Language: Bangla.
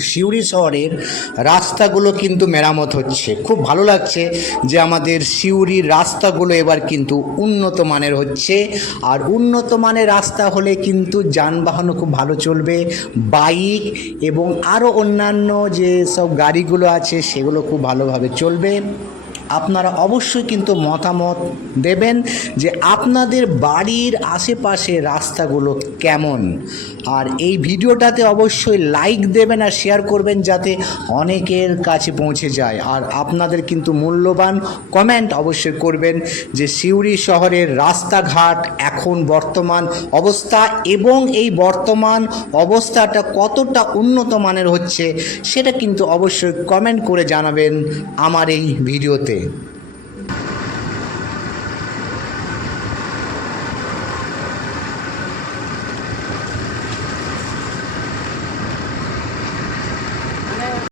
সিউড়ি শহরের রাস্তাগুলো কিন্তু মেরামত হচ্ছে। খুব ভালো লাগছে যে আমাদের সিউড়ির রাস্তাগুলো এবার কিন্তু উন্নত মানের হচ্ছে। আর উন্নত মানের রাস্তা হলে কিন্তু যানবাহনও খুব ভালো চলবে। বাইক এবং আরও অন্যান্য যে সব গাড়িগুলো আছে সেগুলো খুব ভালোভাবে চলবে। আপনারা অবশ্যই কিন্তু মতামত দেবেন যে আপনাদের বাড়ির আশেপাশে রাস্তাগুলো কেমন। আর এই ভিডিওটাতে অবশ্যই লাইক দেবেন আর শেয়ার করবেন যাতে অনেকের কাছে পৌঁছে যায়। আর আপনাদের কিন্তু মূল্যবান কমেন্ট অবশ্যই করবেন যে সিউড়ি শহরের রাস্তাঘাট এখন বর্তমান অবস্থা এবং এই বর্তমান অবস্থাটা কতটা উন্নত মানের হচ্ছে, সেটা কিন্তু অবশ্যই কমেন্ট করে জানাবেন আমার এই ভিডিওতে। day